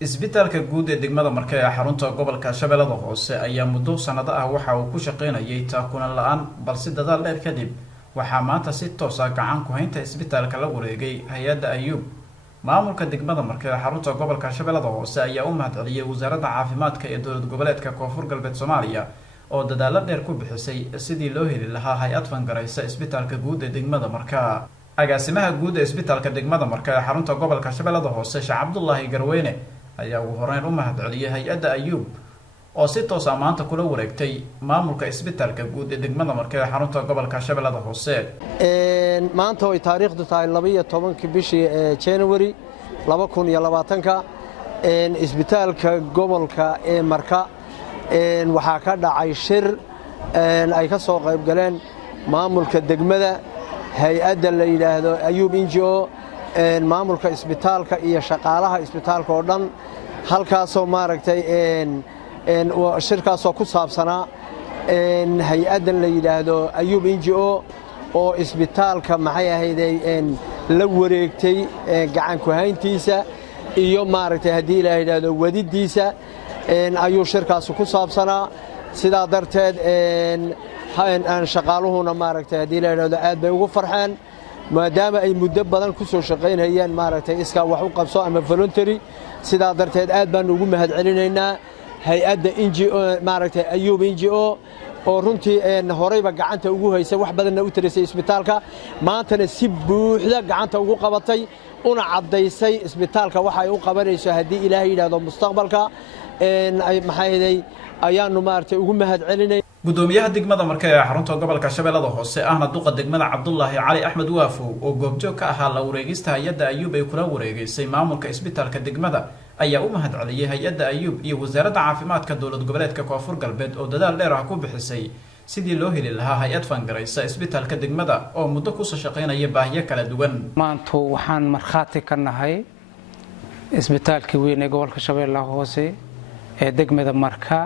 isbitaalka guud ee degmada Marka ee xarunta gobolka Shabeellada Hoose ayaa muddo sanado ah waxa uu ku shaqeynayay taakulan la'aan balse dadaal dheer kadib waxaa maanta si toos ah gacan ku haynta isbitaalka la wareegay hay'adda Ayuub. maamulka degmada Marka ee xarunta gobolka Shabeellada Hoose ayaa u mahadceliyay wasaaradda caafimaadka ee dowlad goboleedka Koonfur Galbeed Soomaaliya oo dadaal dheer ku bixisay sidii loo heli lahaa hay'ad fangaraysa isbitaalka guud ee degmada Marka. agaasimaha guud ee isbitaalka degmada Marka ee xarunta gobolka Shabeellada Hoose Sheekh Cabdullaahi Garweyne ayaa ugu horeyn u mahadceliyay hay'adda Ayuub oo si toos ah maanta kula wareegtay maamulka isbitaalka guud ee degmada Marka ee xarunta gobolka Shabeellada Hoose. maanta oo taariikhdu tahay 12 bishii January 2020 isbitaalka gobolka ee Marka waxaa ka dhacay shir ay ka soo qayb galeen maamulka degmada hay'adda la yiraahdo Ayuub NGO maamulka isbitaalka iyo shaqaalaha isbitaalka oo dhan halkaasoo maaragtay shirkaasoo ku saabsanaa hay'addan la yiraahdo Ayuub NGO oo isbitaalka maxay ahaydey la wareegtay gacan ku hayntiisa iyo maaragtay hadii la yiraahdo wadidiisa ayuu shirkaas ku saabsanaa sidaa darteed shaqaaluhuna maaragtay hadii la yiraahdo aad bay ugu farxeen maadaama ay muddo badan ku soo shaqeynayeen maaragtay iska wax u qabso ama voluntary sidaa darteed aad baan ugu mahadcelinaynaa hay'adda NGO maaragtay Ayuub NGO oo runtii horeyba gacanta ugu haysay wax badan u tirisay isbitaalka maantana si buuxda gacanta ugu qabatay una cadeysay isbitaalka waxa ay u qabanayso hadii Ilaahay yiraahdo mustaqbalka ay maxayday ayaanu maaragtay ugu mahadcelinay gudoomiyaha degmada Marka ee xarunta gobolka Shabeellada Hoose ahna duqa degmada Cabdullaahi Cali Axmed Waafow oo goobjoog ka ahaa la wareegista hay'adda Ayuub ay kula wareegaysay maamulka isbitaalka degmada ayaa u mahadceliyay hay'adda Ayuub iyo wasaaradda caafimaadka dowlad goboleedka Koonfur Galbeed oo dadaal dheer ah ku bixisay sidii loo heli lahaa hay'ad fangaraysa isbitaalka degmada oo muddo ku soo shaqeynaya baahiyo kala duwan. maanta waxaan marxaati ka nahay isbitaalka weyn ee gobolka Shabeellaha Hoose ee degmada Marka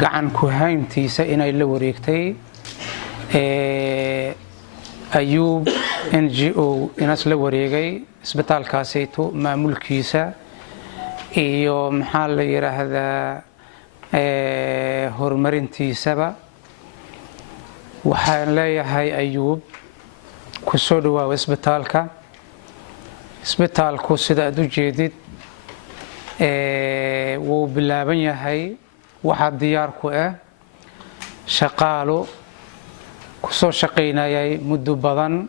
gacan ku hayntiisa inay la wareegtay Ayuub NGO inaas la wareegay isbitaalkaasayto maamulkiisa iyo maxaa la yiraahdaa horumarintiisaba waxaan leeyahay Ayuub ku soo dhawaaw isbitaalku sida aad u jeedid wuu bilaaban yahay waxa diyaar ku ah shaqaalo ku soo shaqeynayay muddo badan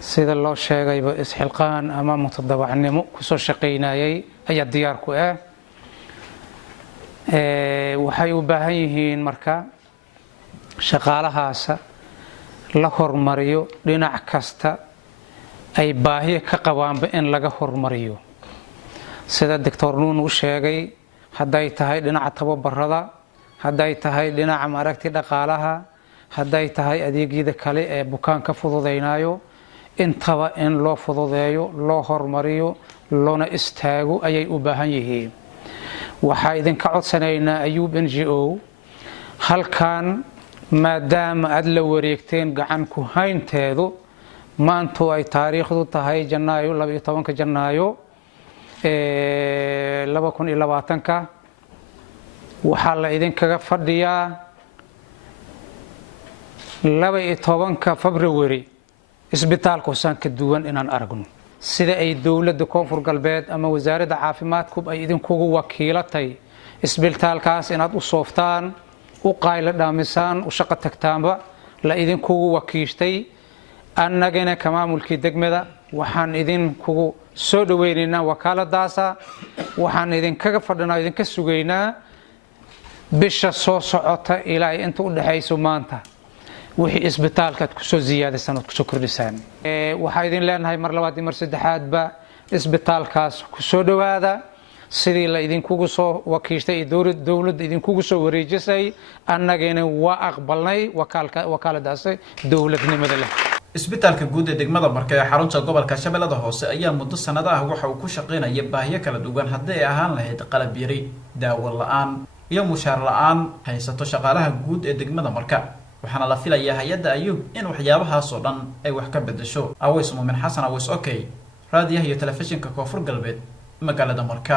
sida loo sheegayba isxilqaan ama mutadawacnimo ku soo shaqeynayay ayaa diyaar ku ah waxay u baahan yihiin marka shaqaalahaas la hormariyo dhinac kasta ay baahiyo ka qabaanba in laga hormariyo sida Dr. Nuun uu sheegay haday tahay dhinaca tababarada haday tahay dhinaca maaragtay dhaqaalaha haday tahay adeegyada kale ee bukaanka fududeynayo intaba in loo fududeeyo loo hormariyo loona istaago ayay u baahan yihiin waxa idin ka codsanaynaa Ayuub NGO halkan maadaama aad la wareegteen gacan ku haynteedu maanta ay taariikhdu tahay Janaayo 12 Janaayo 2020 waxaa la idin kaga fadhiyaa 12 February isbitaalku san ka duwan inaan aragno sida ay dawladda Koonfur Galbeed ama wasaaradda caafimaadku ay idin kugu wakiilatay isbitaalkaas inaad u sooftaan u qayl dhaamisaan u shaqo tagtaanba la idin kugu wakiishtay annagana ka maamulkii degmada waxaan idin kugu soo dhaweynaynaa wakaaladaasa waxaan idin kaga fadhinaa idin ka sugaynaa bisha soo socota ilaa inta u dhaxayso maanta wixii isbitaalka ku soo ziyaadaysan oo ku soo kordhisaan waxa idin leenahay mar labaad iyo mar saddexaadba isbitaalkaas ku soo dhawaada sidii la idin kugu soo wakiishtay dawladda idin kugu soo wareejisay annagana waa aqbalnay wakaaladaas dawladnimada leh. isbitaalka guud ee degmada Marka ee xarunta gobolka Shabeellada Hoose ayaa muddo sanado ah waxa uu ku shaqeynayay baahiyo kala duwan haddii ay ahaan lahayd qalab yari daawo la'aan iyo mushaar la'aan haysato shaqaalaha guud ee degmada Marka waxaana la filayaa hay'adda Ayuub in waxyaabahaas oo dhan ay wax ka bedesho. Aweys Muumin Xasan Aweys okay raadiyaha iyo telefishinka koonfur galbeed magaalada markaa.